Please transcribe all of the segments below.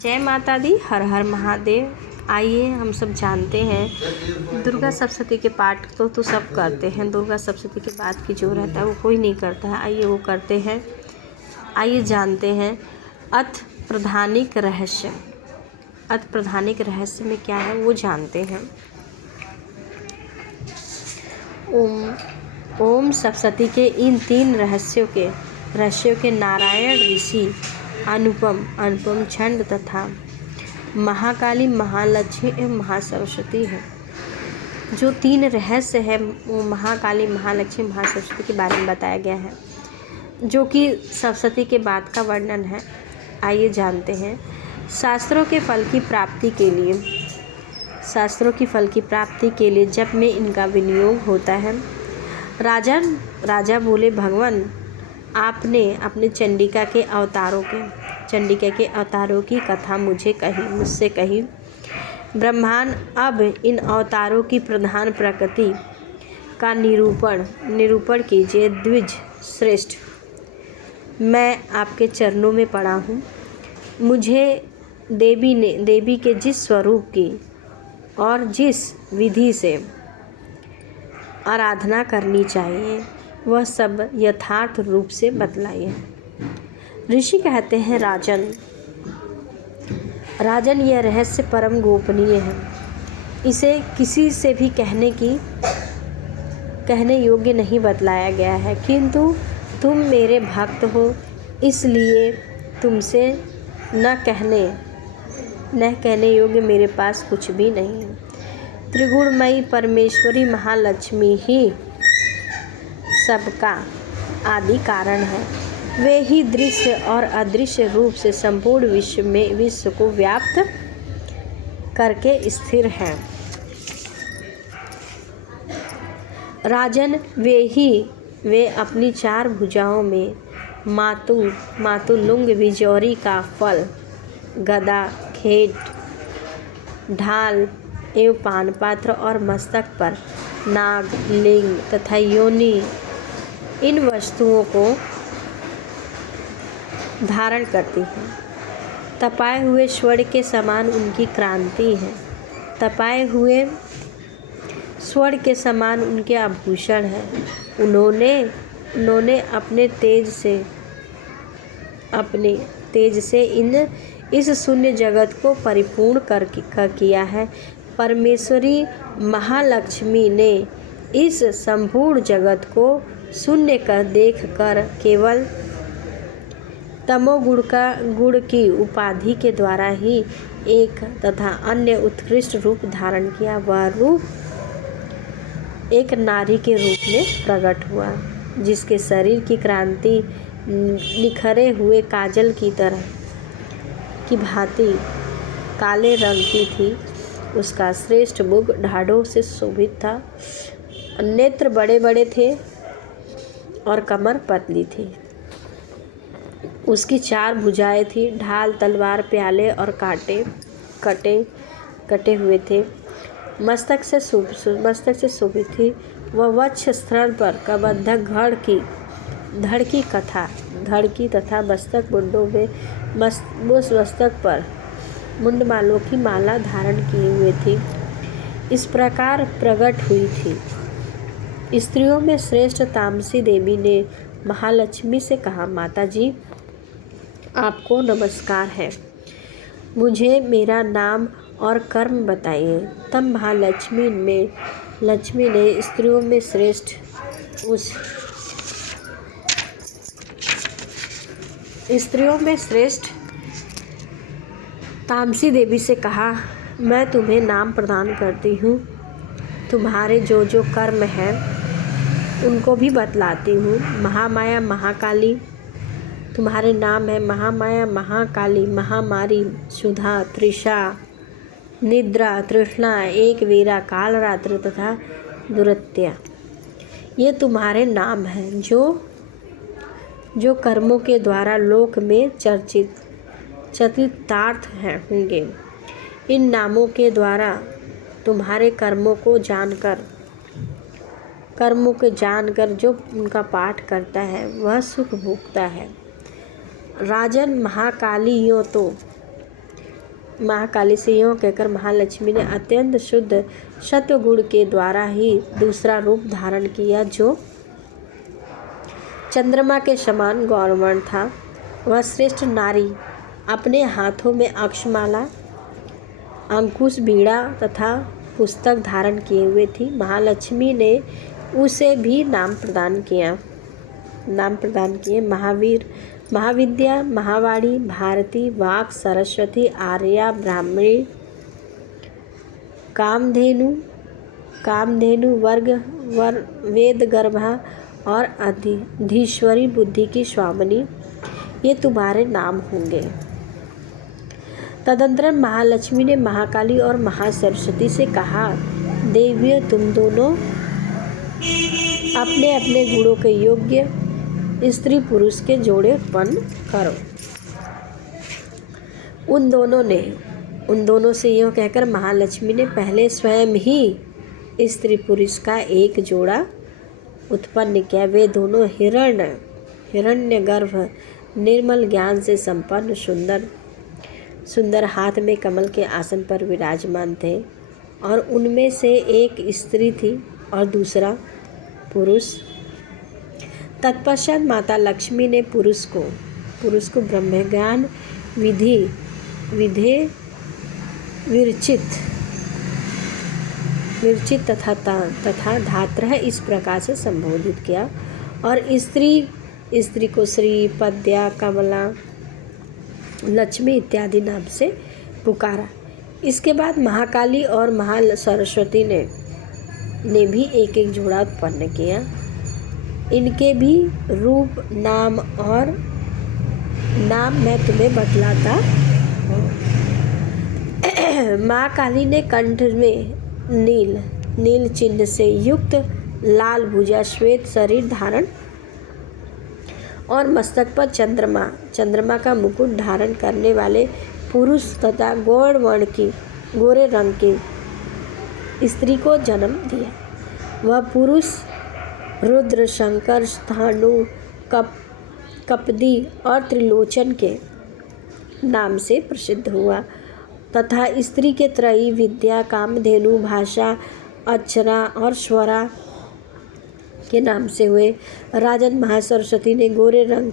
जय माता दी, हर हर महादेव। आइए हम सब जानते हैं दुर्गा सप्तशती के पाठ तो सब करते हैं। दुर्गा सप्तशती के बाद की जो रहता है वो कोई नहीं करता है। आइए वो करते हैं। आइए जानते हैं अथ प्रधानिक रहस्य। अथ प्रधानिक रहस्य में क्या है वो जानते हैं। ओम सप्तशती के इन 3 रहस्यों के नारायण ऋषि अनुपम छंद तथा महाकाली, महालक्ष्मी एवं महासरस्वती है। जो 3 रहस्य है वो महाकाली, महालक्ष्मी, महासरस्वती के बारे में बताया गया है, जो कि सप्तशती के बाद का वर्णन है। आइए जानते हैं। शास्त्रों के फल की प्राप्ति के लिए जप में इनका विनियोग होता है। राजा बोले, भगवान आपने अपने चंडिका के अवतारों की कथा मुझसे कही। ब्रह्मांड अब इन अवतारों की प्रधान प्रकृति का निरूपण कीजिए। द्विज श्रेष्ठ, मैं आपके चरणों में पड़ा हूँ। मुझे देवी के जिस स्वरूप की और जिस विधि से आराधना करनी चाहिए वह सब यथार्थ रूप से बतलाइए। ऋषि कहते हैं, राजन यह रहस्य परम गोपनीय है। इसे किसी से भी कहने योग्य नहीं बतलाया गया है, किंतु तुम मेरे भक्त हो, इसलिए तुमसे न कहने योग्य मेरे पास कुछ भी नहीं है। त्रिगुणमयी परमेश्वरी महालक्ष्मी ही सबका आदि कारण है। वे ही दृश्य और अदृश्य रूप से संपूर्ण विश्व को व्याप्त करके स्थिर हैं। राजन, वे अपनी 4 भुजाओं में मातुलुंग बिजौरी का फल, गदा, खेट, ढाल एवं पानपात्र और मस्तक पर नाग, लिंग तथा योनि, इन वस्तुओं को धारण करती हैं। तपाए हुए स्वर्ण के समान उनकी क्रांति है। तपाए हुए स्वर्ण के समान उनके आभूषण हैं। उन्होंने अपने तेज से इस शून्य जगत को परिपूर्ण कर किया है। परमेश्वरी महालक्ष्मी ने इस संपूर्ण जगत को शून्य कर देखकर केवल तमोगुण की उपाधि के द्वारा ही एक तथा अन्य उत्कृष्ट रूप धारण किया। वह रूप एक नारी के रूप में प्रकट हुआ, जिसके शरीर की क्रांति निखरे हुए काजल की भांति काले रंग की थी। उसका श्रेष्ठ मुख ढाढ़ों से शोभित था। नेत्र बड़े बड़े थे और कमर पतली थी। उसकी 4 भुजाएं थी। ढाल, तलवार, प्याले और कटे हुए थे। मस्तक से शोभित थी। वह वक्ष स्थल पर कबंधक धड़ की तथा मस्तक मुंडों में मस्तक पर मुंडमालों की माला धारण किए हुए थी। इस प्रकार प्रकट हुई थी। स्त्रियों में श्रेष्ठ तामसी देवी ने महालक्ष्मी से कहा, माता जी, आपको नमस्कार है। मुझे मेरा नाम और कर्म बताइए। तब महालक्ष्मी ने स्त्रियों में श्रेष्ठ तामसी देवी से कहा, मैं तुम्हें नाम प्रदान करती हूँ। तुम्हारे जो कर्म हैं उनको भी बतलाती हूँ। महामाया, महाकाली तुम्हारे नाम है। महामाया, महाकाली, महामारी, सुधा, तृषा, निद्रा, तृष्णा, एक वीरा, कालरात्रि तथा दुरत्या, ये तुम्हारे नाम हैं, जो कर्मों के द्वारा लोक में चरितार्थ होंगे। इन नामों के द्वारा तुम्हारे कर्मों को जानकर जो उनका पाठ करता है वह सुख भोगता है। राजन, महाकाली महाकाली से यूँ कहकर महालक्ष्मी ने अत्यंत शुद्ध सत्व गुण के द्वारा ही दूसरा रूप धारण किया, जो चंद्रमा के समान गौरवर्ण था। वह श्रेष्ठ नारी अपने हाथों में अक्षमाला, अंकुश, बीड़ा तथा पुस्तक धारण किए हुए थी। महालक्ष्मी ने उसे भी नाम प्रदान किए महावीर, महाविद्या, महावाणी, भारती, वाक, सरस्वती, आर्या, ब्राह्मणी, कामधेनु, वेद गर्भा और अधीश्वरी, बुद्धि की स्वामिनी, ये तुम्हारे नाम होंगे। तदंतर महालक्ष्मी ने महाकाली और महासरस्वती से कहा, देवियों, तुम दोनों अपने अपने गुणों के योग्य स्त्री पुरुष के जोड़े उत्पन्न करो। उन दोनों से यूँ कहकर महालक्ष्मी ने पहले स्वयं ही स्त्री पुरुष का एक जोड़ा उत्पन्न किया। वे दोनों हिरण्यगर्भ, निर्मल ज्ञान से संपन्न, सुंदर, हाथ में कमल के आसन पर विराजमान थे, और उनमें से एक स्त्री थी और दूसरा पुरुष। तत्पश्चात माता लक्ष्मी ने पुरुष को ब्रह्मज्ञान विधे विरचित तथा धात्र इस प्रकार से संबोधित किया, और स्त्री को श्री, पद्या, कमला, लक्ष्मी इत्यादि नाम से पुकारा। इसके बाद महाकाली और महासरस्वती ने भी एक एक जोड़ा उत्पन्न किया। इनके भी रूप, नाम मैं तुम्हें बतलाता हूँ। माँ काली ने कंठ में नील चिन्ह से युक्त लाल भुजा, श्वेत शरीर धारण और मस्तक पर चंद्रमा का मुकुट धारण करने वाले पुरुष तथा गोरे रंग की स्त्री को जन्म दिया। वह पुरुष रुद्र, शंकर, स्थाणु, कपदी और त्रिलोचन के नाम से प्रसिद्ध हुआ, तथा स्त्री के त्रयी, विद्या, कामधेनु, भाषा, अक्षरा और स्वरा के नाम से हुए। राजन महासरस्वती ने गोरे रंग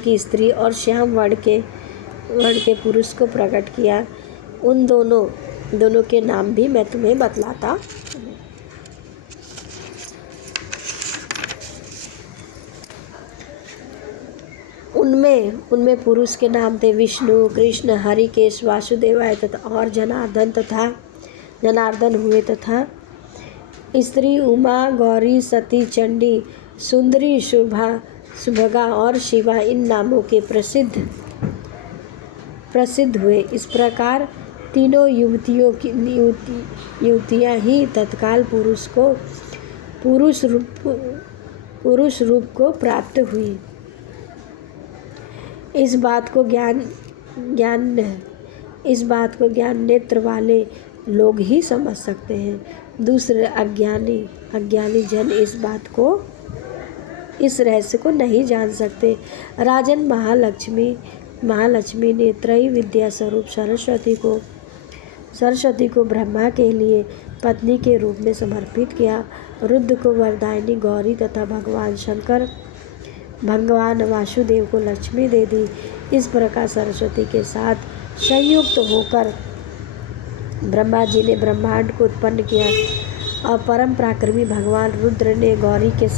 की स्त्री और श्याम वर्ण के पुरुष को प्रकट किया। उन दोनों के नाम भी मैं तुम्हें बतलाता हूँ। उनमें पुरुष के नाम थे विष्णु, कृष्ण, हरिकेश, वासुदेवाय तथा और जनार्दन हुए, तथा स्त्री उमा, गौरी, सती, चंडी, सुंदरी, सुभगा और शिवा इन नामों के प्रसिद्ध हुए। इस प्रकार तीनों युवतियाँ ही तत्काल पुरुष रूप को प्राप्त हुई। इस बात को ज्ञान नेत्र वाले लोग ही समझ सकते हैं। दूसरे अज्ञानी जन इस रहस्य को नहीं जान सकते। राजन महालक्ष्मी ने त्रयी विद्या स्वरूप सरस्वती को ब्रह्मा के लिए पत्नी के रूप में समर्पित किया। रुद्र को वरदायिनी गौरी तथा भगवान वासुदेव को लक्ष्मी दे दी। इस प्रकार सरस्वती के साथ संयुक्त होकर ब्रह्मा जी ने ब्रह्मांड को उत्पन्न किया, और परम पराक्रमी भगवान रुद्र ने गौरी के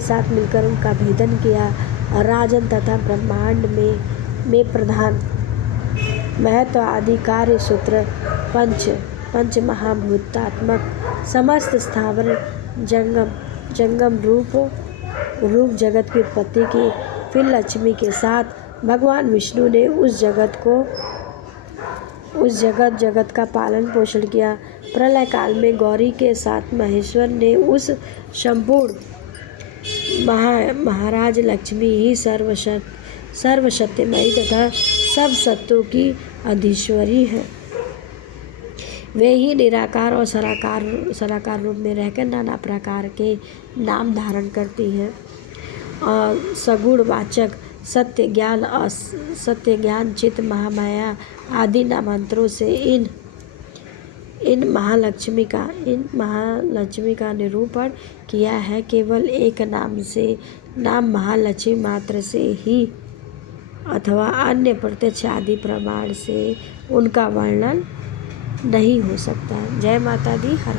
साथ मिलकर उनका भेदन किया। और राजन तथा ब्रह्मांड में प्रधान महत्व आदि कार्य सूत्र पंच महाभूतात्मक समस्त स्थावर जंगम रूप जगत की उत्पत्ति की। फिर लक्ष्मी के साथ भगवान विष्णु ने उस जगत का पालन पोषण किया। प्रलय काल में गौरी के साथ महेश्वर ने उस संपूर्ण महाराज लक्ष्मी ही सर्वशक्तिमयी तथा सब सत्यों की अधीश्वरी है। वे ही निराकार और सराकार रूप में रहकर नाना प्रकार के नाम धारण करती हैं, और सगुण वाचक सत्य ज्ञान असत्य ज्ञान चित महामाया आदि नामांतरों से इन महालक्ष्मी का निरूपण किया है। केवल एक नाम महालक्ष्मी मात्र से ही अथवा अन्य प्रत्यक्ष आदि प्रमाण से उनका वर्णन नहीं हो सकता। जय माता दी। हर